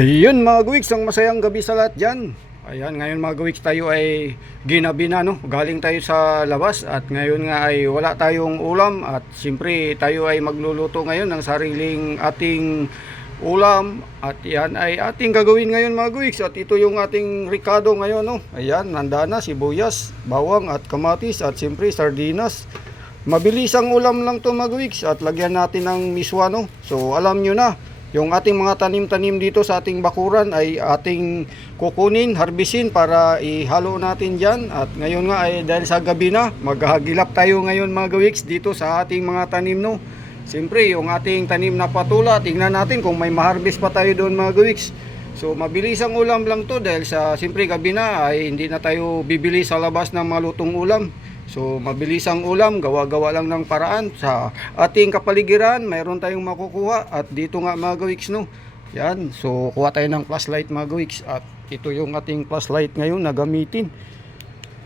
Ayun mga gawiks, ang masayang gabi sa lahat dyan. Ayan, ngayon mga gawiks tayo ay ginabi na, no? Galing tayo sa labas at ngayon nga ay wala tayong ulam at siyempre tayo ay magluluto ngayon ng sariling ating ulam at yan ay ating gagawin ngayon mga gawiks at ito yung ating ricado ngayon, no? Ayan, nanda na sibuyas, bawang at kamatis at siyempre sardinas. Mabilis ang ulam lang to mga gawiks at lagyan natin ng miswa, no? So alam nyo na, yung ating mga tanim-tanim dito sa ating bakuran ay ating kukunin, harbisin para ihalo natin dyan. At ngayon nga ay dahil sa gabi na, maghahagilap tayo ngayon mga gawiks dito sa ating mga tanim no. Siyempre yung ating tanim na patula, tingnan natin kung may maharbis pa tayo doon mga gawiks. So mabilis ang ulam lang to dahil sa siyempre gabi na ay hindi na tayo bibili sa labas ng malutong ulam. So mabilis ang ulam, gawa-gawa lang ng paraan sa ating kapaligiran, mayroon tayong makukuha at dito nga mga gawiks no. Yan, so kuha tayo ng flashlight mga gawiks at ito yung ating flashlight ngayon na gamitin.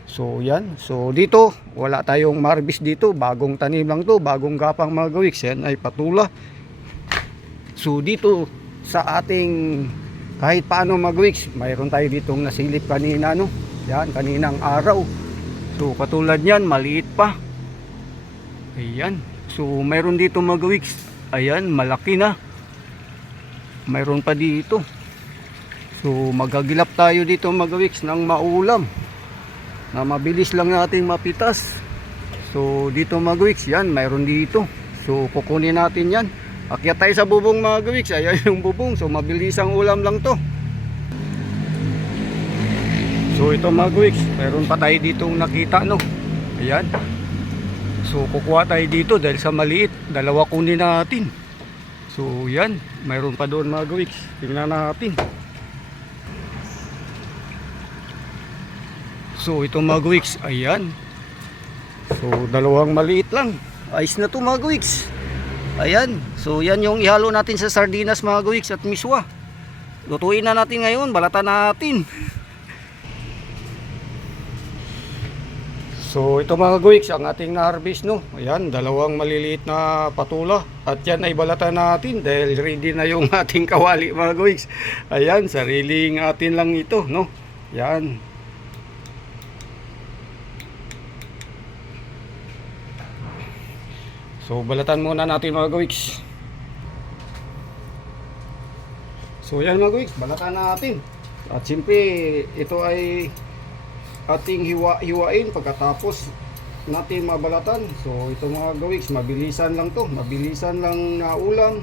So yan, so dito wala tayong marbis dito, bagong tanim lang to, bagong gapang mga gawiks, yan ay patula. So dito sa ating kahit paano mga gawiks, mayroon tayo ditong nasilip kanina no. Yan, kaninang araw. So katulad niyan, maliit pa. Ayan. So mayroon dito mga gawiks. Ayan, malaki na. Mayroon pa dito. So magagilap tayo dito mga gawiks ng maulam. Na mabilis lang nating mapitas. So dito mga gawiks, yan, mayroon dito. So kukunin natin yan. Akyat tayo sa bubong mga gawiks. Ayan yung bubong. So mabilis ang ulam lang to. So ito mga guwiks, meron pa tayo ditong nakita no. Ayan. So kukuha tayo dito dahil sa maliit, dalawa kunin natin. So yan, mayroon pa doon mga guwiks. Tingnan natin. So ito mga guwiks, ayan. So dalawang maliit lang. Ayos na to mga guwiks. Ayan. So yan yung ihalo natin sa sardinas mga guwiks at miswa. Lutuin na natin ngayon, balatan natin. So ito mga guwiks, ang ating na-harvest no. Ayan, dalawang maliliit na patula. At yan ay balatan natin dahil ready na yung ating kawali mga guwiks. Ayan, sariling atin lang ito no. Yan. So balatan muna natin mga guwiks. So yan mga guwiks, balatan natin. At siyempre ito ay ating hiwa hiwain pagkatapos natin mabalatan. So ito mga gawiks, mabilisan lang to, mabilisan lang na ulam.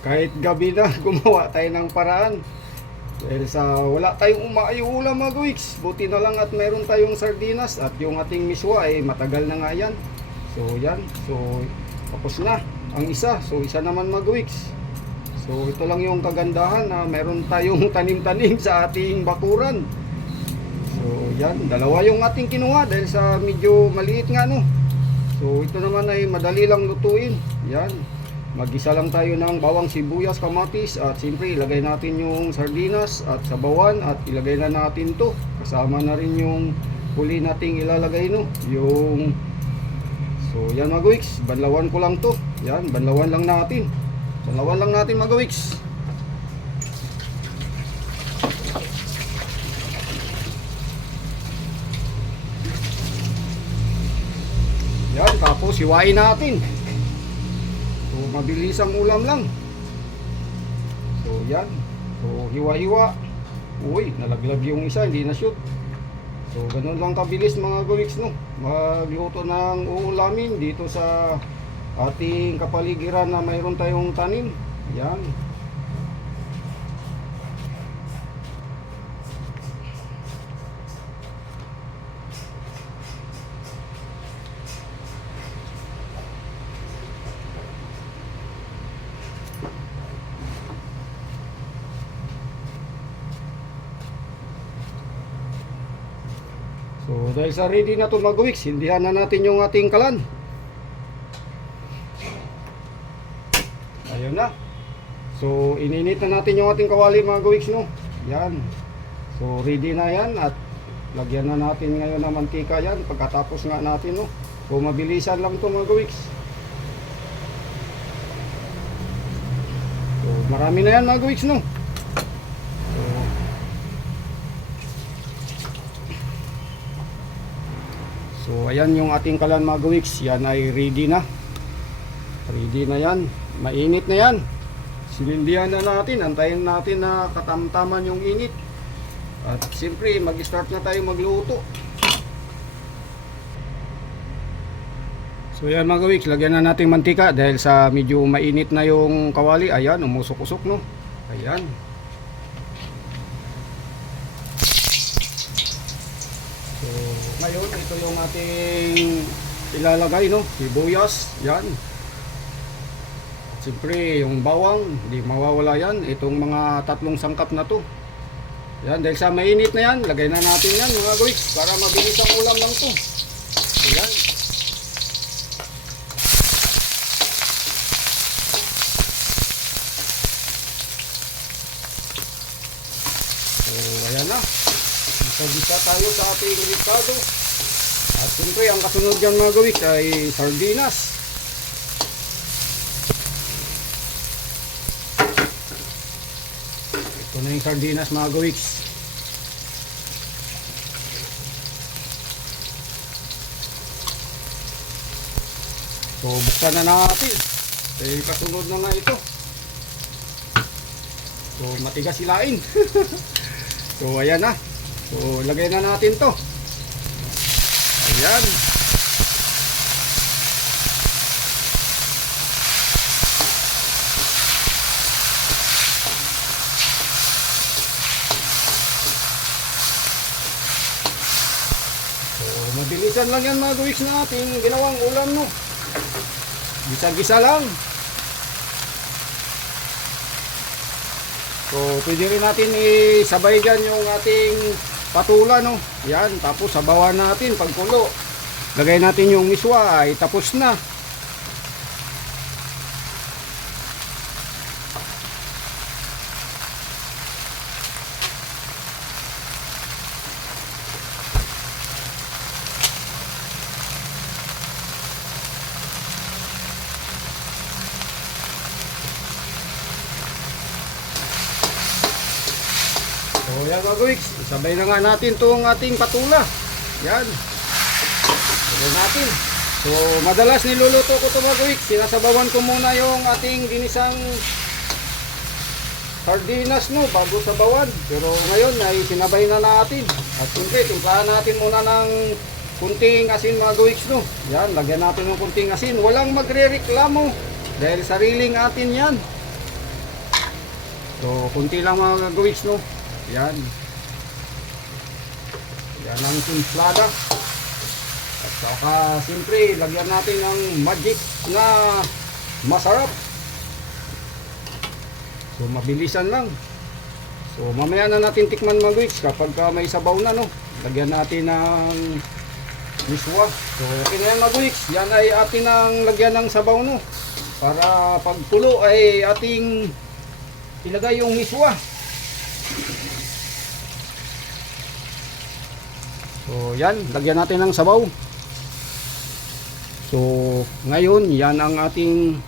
Kahit gabi na gumawa tayo ng paraan. Dahil sa wala tayong umaayo ulam mga gawiks, buti na lang at mayroon tayong sardinas at yung ating miswa ay matagal na nga yan. So yan, so tapos na ang isa. So isa naman mga gawiks. So ito lang yung kagandahan na mayroon tayong tanim-tanim sa ating bakuran. So yan, dalawa yung ating kinuha dahil sa medyo maliit nga no. So ito naman ay madali lang lutuin. Yan. Magisa lang tayo ng bawang sibuyas, kamatis at siyempre ilagay natin yung sardinas at sabawan at ilagay na natin to. Kasama na rin yung huli nating ilalagay no. Yung So yan mga gawiks, banlawan ko lang to. Yan, banlawan lang natin. Banlawan lang natin mga gawiks. Hiwain natin. So, mabilis ang ulam lang. So, yan. So, hiwa-hiwa. Uy, nalaglag yung isa, hindi na shoot. So, ganun lang kabilis mga gawiks, no? Magluto ng uulamin dito sa ating kapaligiran na mayroon tayong tanim. Yan. So dahil sa ready na to mag-wix, hindihan na natin yung ating kalan. Ayun na. So ininit na natin yung ating kawali mga gawiks no. Yan. So ready na yan at lagyan na natin ngayon ng mantika yan pagkatapos nga natin no. So mabilisan lang to mga gawiks. So marami na yan mga gawiks no. So ayan yung ating kalan mga gawiks. Yan ay ready na. Ready na yan. Mainit na yan. Sinindihan na natin. Antayin natin na katamtaman yung init. At siyempre mag-start na tayo magluto. So yan mga gawiks, lagyan na natin mantika dahil sa medyo mainit na yung kawali. Ayan, umusok-usok no. Ayan. Ating ilalagay no. Sibuyas, yan. Siyempre, yung bawang, hindi mawawala yan. Itong mga tatlong sangkap na to. Yan, dahil sa mainit na yan, lagay na natin yan mga gawiks para mabilis ang ulam lang to. Ayan. So, ayan na. Isa-gisa tayo sa ating ricado. At siyempre, ang kasunod dyan mga gawiks ay sardinas. Ito na yung sardinas mga gawiks. So, buksan na natin. Eh, kasunod na nga ito. So, matigas silain. so, ayan na. So, lagay na natin to. Ayan. So, mabilisan lang yan mga gawiks na ating ginawang ulam no. Gisa-gisa lang. So, pwede rin natin isabay dyan yung ating patula, no? Yan, tapos sabawan natin pagkulo. Lagay natin yung miswa, ay tapos na. So, yan mga sabay na nga natin itong ating patula. Yan. Sabay natin. So, madalas niluluto ko ito gawiks. Sinasabawan ko muna yung ating ginisang sardinas no, bago sabawan. Pero ngayon ay sinabay na natin. At siyempre, timplahan natin muna ng kunting asin mga gawiks no. Yan, lagyan natin ng kunting asin. Walang magre-reklamo dahil sariling atin yan. So, kunti lang mga gawiks no. Yan. Yan ang timplada. At saka, siyempre, lagyan natin ng magic na masarap. So, mabilisan lang. So, mamaya na natin tikman mga guys kapag ka may sabaw na, no. Lagyan natin ng miswa. So, okay na yan mga guys. Yan ay atin ang lagyan ng sabaw, no. Para pagtulo ay ating ilagay yung miswa. So, yan, lagyan natin ng sabaw. So, ngayon, yan ang ating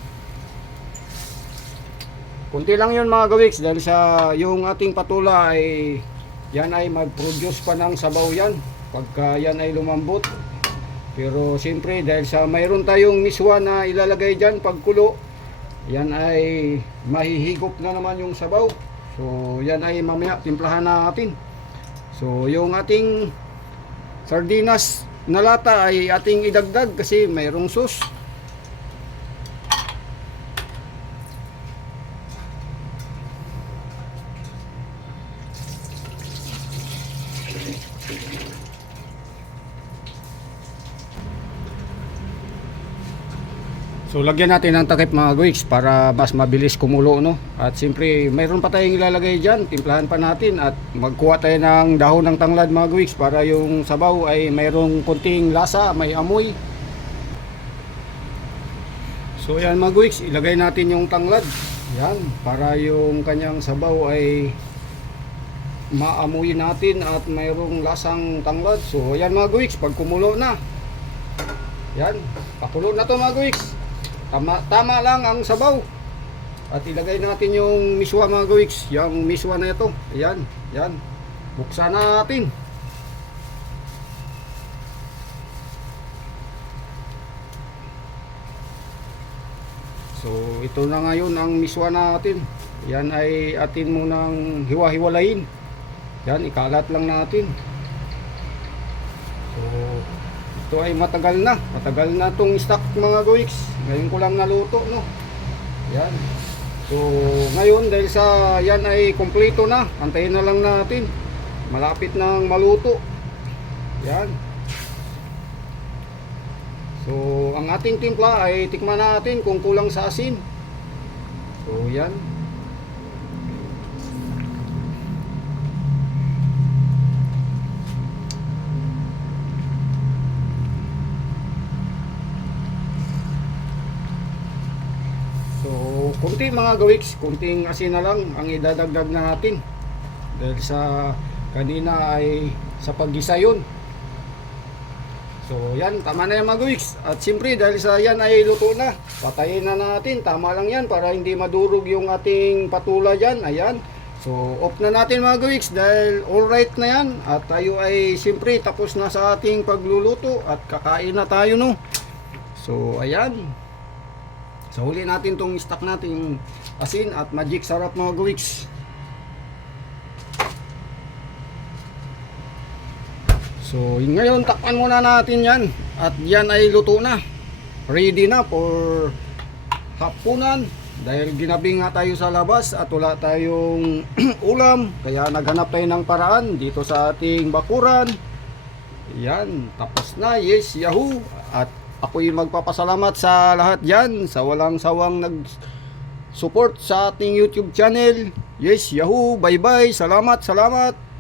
Kunti lang yun mga gawiks dahil sa yung ating patula ay yan ay mag-produce pa ng sabaw yan pagka yan ay lumambot. Pero siyempre dahil sa mayroon tayong miswa na ilalagay dyan pagkulo, yan ay mahihigop na naman yung sabaw. So yan ay mamaya timplahan natin. So yung ating sardinas na lata ay ating idagdag kasi mayroong sauce. So lagyan natin ng takip mga guys para mas mabilis kumulo no. At siyempre mayroon pa tayong ilalagay diyan, timplahan pa natin at magkuha tayo ng dahon ng tanglad mga guys para yung sabaw ay mayroong konting lasa, may amoy. So yan mga guys, ilagay natin yung tanglad. Yan, para yung kanyang sabaw ay maamoy natin at mayroong lasang tanglad. So yan mga guys, pag kumulo na. Yan, pakulo na to mga guys. Tama, tama lang ang sabaw. At ilagay natin yung miswa mga gawiks. Yung miswa na ito. Ayan, ayan. Buksan natin. So, ito na ngayon ang miswa natin. Yan ay atin munang hiwa-hiwalayin. Yan, ikalat lang natin. Ito ay matagal na. Matagal na tong stock mga goiks. Ngayon ko lang naluto no. Yan. So ngayon dahil sa yan ay kompleto na. Antayin na lang natin. Malapit nang maluto. Yan. So, ang ating timpla ay tikman natin kung kulang sa asin. So, yan. So, kunti mga gawiks, kunting asin na lang ang idadagdag na natin. Dahil sa kanina ay sa paggisa yun. So yan, tama na yan mga gawiks. At siyempre dahil sa yan ay luto na. Patayin na natin, tama lang yan para hindi madurog yung ating patula dyan. Ayan. So off na natin mga gawiks dahil alright na yan. At tayo ay siyempre tapos na sa ating pagluluto at kakain na tayo no. So ayan. So huli natin tong stock natin yung asin at magic sarap mga gawiks. So, ngayon, takpan muna natin yan. At yan ay luto na. Ready na for hapunan. Dahil ginabi nga tayo sa labas at wala tayong ulam. Kaya naghanap tayo ng paraan dito sa ating bakuran. Yan, tapos na. Yes, yahoo! At ako'y magpapasalamat sa lahat yan. Sa walang sawang nag support sa ating YouTube channel. Yes, yahoo! Bye-bye! Salamat, salamat!